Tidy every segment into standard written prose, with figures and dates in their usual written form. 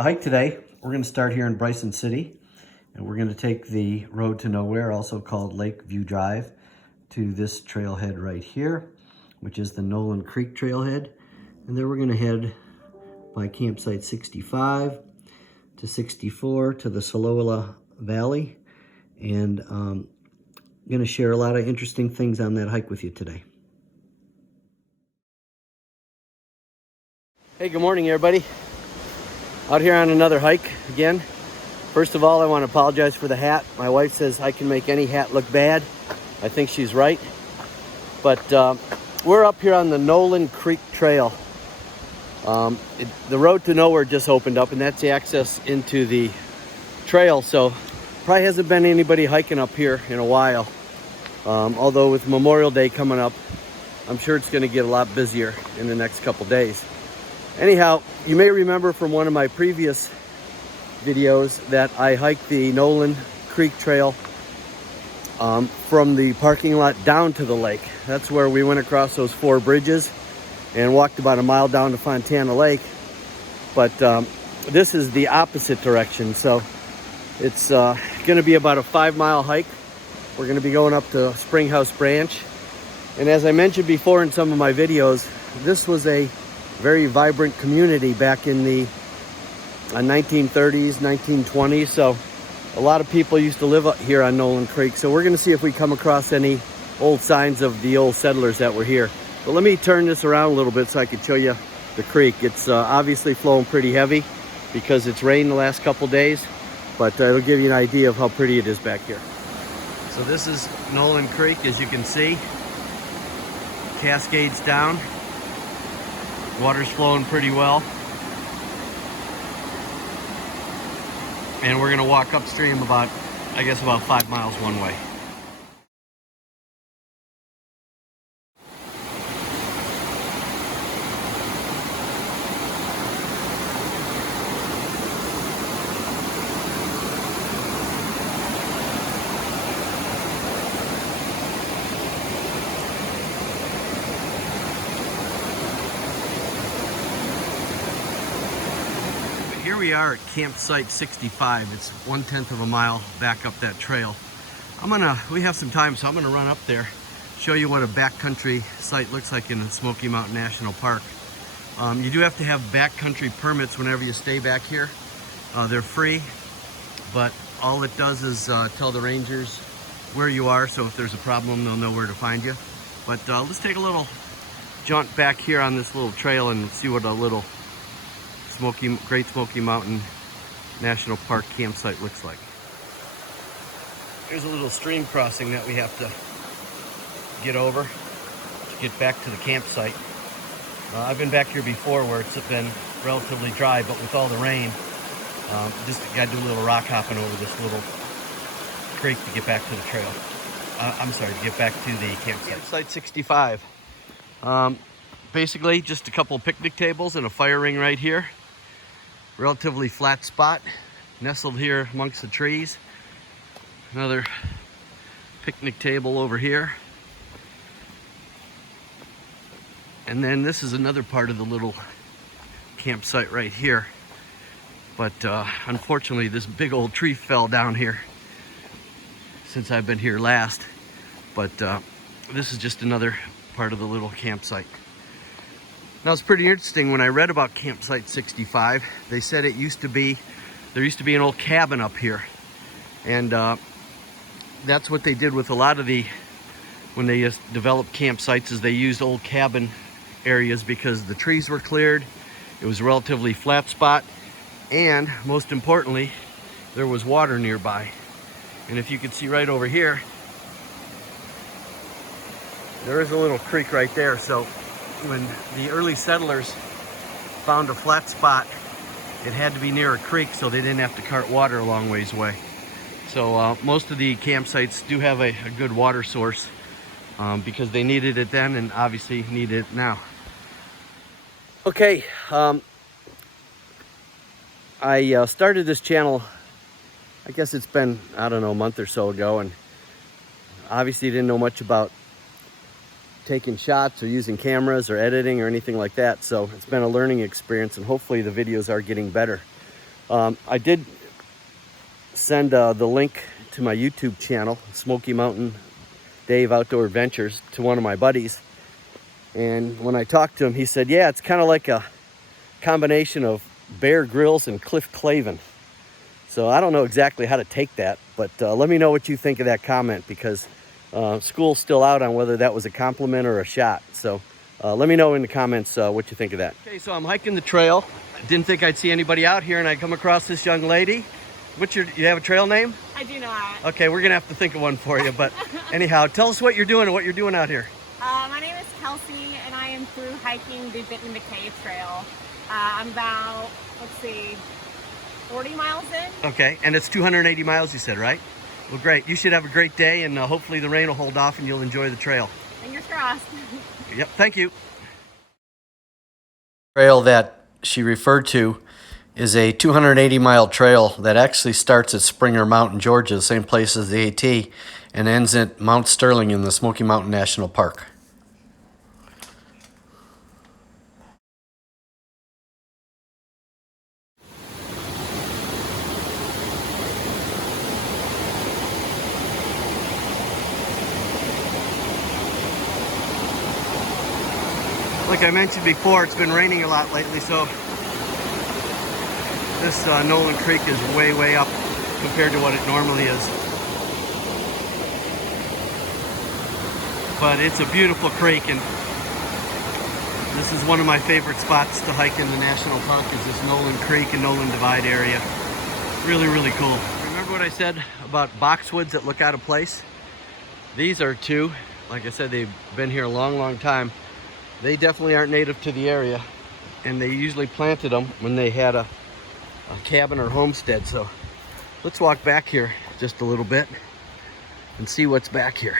the hike today. We're going to start here in Bryson City, and we're going to take the road to nowhere, also called Lakeview Drive, to this trailhead right here, which is the Nolan Creek trailhead. And then we're going to head by campsite 65 to 64 to the Salola Valley, and I'm going to share a lot of interesting things on that hike with you today. Hey, good morning everybody. Out here on another hike again. First of all, I want to apologize for the hat. My wife says I can make any hat look bad. I think she's right. But we're up here on the Nolan Creek Trail. The road to nowhere just opened up, and that's the access into the trail. So probably hasn't been anybody hiking up here in a while. Although with Memorial Day coming up, I'm sure it's going to get a lot busier in the next couple days. Anyhow, you may remember from one of my previous videos that I hiked the Nolan Creek Trail from the parking lot down to the lake. That's where we went across those 4 bridges and walked about a mile down to Fontana Lake. But this is the opposite direction, so it's going to be about a 5-mile hike. We're going to be going up to Springhouse Branch. And as I mentioned before in some of my videos, this was a very vibrant community back in the 1930s, 1920s. So a lot of people used to live up here on Nolan Creek. So we're going to see if we come across any old signs of the old settlers that were here. But let me turn this around a little bit so I can show you the creek. It's obviously flowing pretty heavy because it's rained the last couple days, but it'll give you an idea of how pretty it is back here. So this is Nolan Creek, as you can see. Cascades down. Water's flowing pretty well. And we're gonna walk upstream about 5 miles one way. Here we are at campsite 65. It's 1/10 of a mile back up that trail. We have some time, so I'm gonna run up there, show you what a backcountry site looks like in the Smoky Mountain National Park. You do have to have backcountry permits whenever you stay back here. They're free, but all it does is tell the rangers where you are, so if there's a problem, they'll know where to find you. But let's take a little jaunt back here on this little trail and see what a little Great Smoky Mountain National Park campsite looks like. Here's a little stream crossing that we have to get over to get back to the campsite. I've been back here before where it's been relatively dry, but with all the rain, just got to do a little rock hopping over this little creek to get back to the trail. To get back to the campsite. Campsite 65. Basically just a couple picnic tables and a fire ring right here. Relatively flat spot, nestled here amongst the trees. Another picnic table over here. And then this is another part of the little campsite right here. But unfortunately, this big old tree fell down here since I've been here last. But this is just another part of the little campsite. Now it's pretty interesting, when I read about campsite 65, they said there used to be an old cabin up here. And that's what they did with a lot of when they just developed campsites, is they used old cabin areas because the trees were cleared, it was a relatively flat spot, and most importantly, there was water nearby. And if you can see right over here, there is a little creek right there. So when the early settlers found a flat spot, it had to be near a creek so they didn't have to cart water a long ways away. So most of the campsites do have a good water source because they needed it then and obviously need it now. Okay, I started this channel, I guess it's been, I don't know, a month or so ago, and obviously didn't know much about taking shots or using cameras or editing or anything like that. So it's been a learning experience, and hopefully the videos are getting better. I did send the link to my YouTube channel, Smoky Mountain Dave Outdoor Adventures, to one of my buddies. And when I talked to him, he said, yeah, it's kind of like a combination of Bear Grylls and Cliff Clavin. So I don't know exactly how to take that, but let me know what you think of that comment, because school's still out on whether that was a compliment or a shot. So let me know in the comments what you think of that. Okay, so I'm hiking the trail. I didn't think I'd see anybody out here, and I come across this young lady. You have a trail name? I do not. Okay, we're gonna have to think of one for you, but anyhow, tell us what you're doing and what you're doing out here. My name is Kelsey, and I am through hiking the Benton McKay Trail. I'm about, let's see, 40 miles in. Okay, and it's 280 miles, you said, right? Well, great. You should have a great day, and hopefully the rain will hold off and you'll enjoy the trail. Fingers crossed. Yep, thank you. Trail that she referred to is a 280-mile trail that actually starts at Springer Mountain, Georgia, the same place as the AT, and ends at Mount Sterling in the Smoky Mountain National Park. Like I mentioned before, it's been raining a lot lately, so this Nolan Creek is way, way up compared to what it normally is. But it's a beautiful creek, and this is one of my favorite spots to hike in the national park, is this Noland Creek and Nolan Divide area. Really, really cool. Remember what I said about boxwoods that look out of place? These are two. Like I said, they've been here a long, long time. They definitely aren't native to the area, and they usually planted them when they had a cabin or homestead. So let's walk back here just a little bit and see what's back here.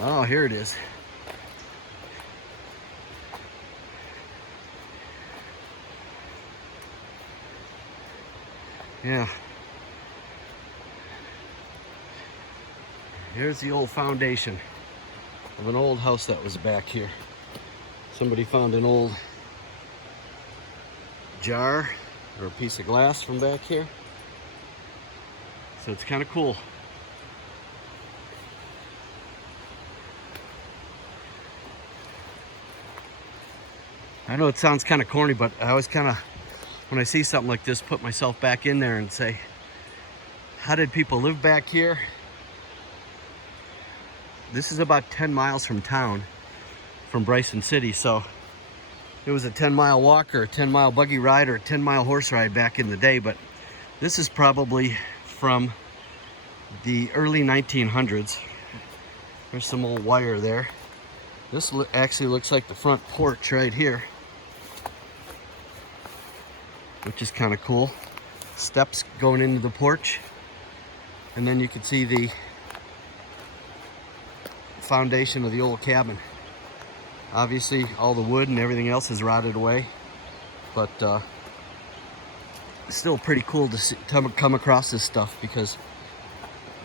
Oh, here it is. Yeah. Here's the old foundation of an old house that was back here. Somebody found an old jar or a piece of glass from back here. So it's kind of cool. I know it sounds kind of corny, but I always kind of, when I see something like this, put myself back in there and say, how did people live back here? This is about 10 miles from town, from Bryson City, so it was a 10-mile walk or a 10-mile buggy ride or a 10-mile horse ride back in the day, but this is probably from the early 1900s. There's some old wire there. This actually looks like the front porch right here, which is kind of cool. Steps going into the porch, and then you can see the foundation of the old cabin. Obviously all the wood and everything else is rotted away, but still pretty cool to come across this stuff, because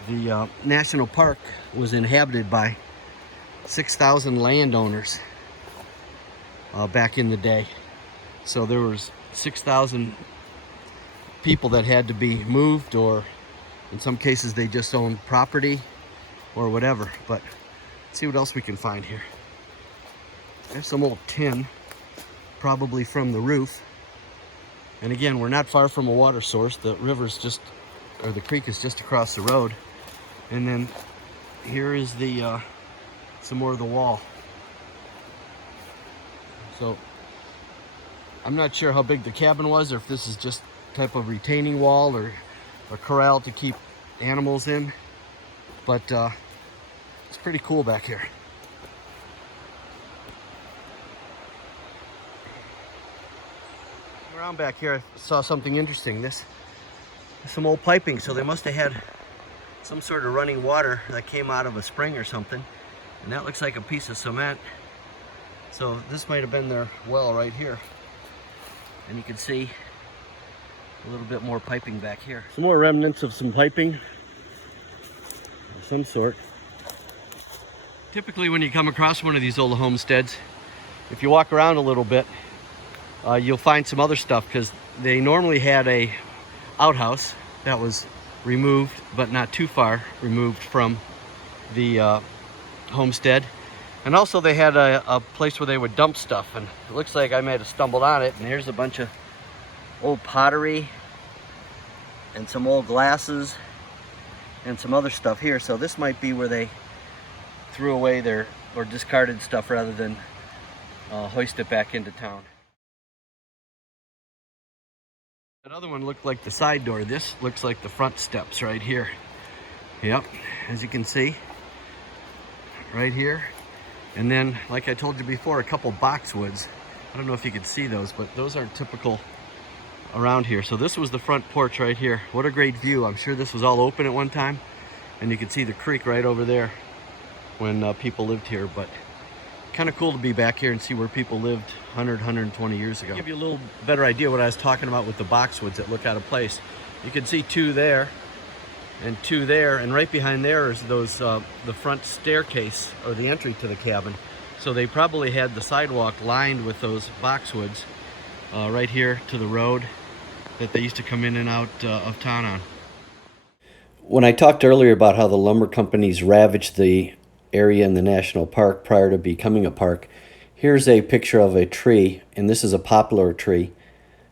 the national park was inhabited by 6,000 landowners back in the day. So there was 6,000 people that had to be moved, or in some cases they just owned property or whatever. But let's see what else we can find here. There's some old tin, probably from the roof. And again, we're not far from a water source. The river's just, or the creek is just across the road. And then here is the some more of the wall. So I'm not sure how big the cabin was, or if this is just type of retaining wall or a corral to keep animals in, but it's pretty cool back here. Around back here, I saw something interesting. This is some old piping, so they must have had some sort of running water that came out of a spring or something, and that looks like a piece of cement. So this might have been their well right here, and you can see a little bit more piping back here. Some more remnants of some piping of some sort. Typically when you come across one of these old homesteads, if you walk around a little bit, you'll find some other stuff, because they normally had a outhouse that was removed, but not too far removed from the homestead. And also they had a place where they would dump stuff, and it looks like I might have stumbled on it, and here's a bunch of old pottery and some old glasses and some other stuff here. So this might be where they threw away their, or discarded stuff rather than hoist it back into town. That other one looked like the side door. This looks like the front steps right here. Yep, as you can see, right here. And then, like I told you before, a couple boxwoods. I don't know if you could see those, but those aren't typical around here. So this was the front porch right here. What a great view. I'm sure this was all open at one time, and you can see the creek right over there when people lived here. But kind of cool to be back here and see where people lived 100, 120 years ago. Give you a little better idea what I was talking about with the boxwoods that look out of place. You can see two there and two there, and right behind there is those the front staircase, or the entry to the cabin. So they probably had the sidewalk lined with those boxwoods right here to the road that they used to come in and out of town on. When I talked earlier about how the lumber companies ravaged the area in the national park prior to becoming a park, here's a picture of a tree, and this is a poplar tree,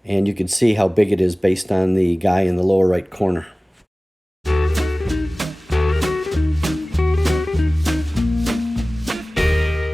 and you can see how big it is based on the guy in the lower right corner.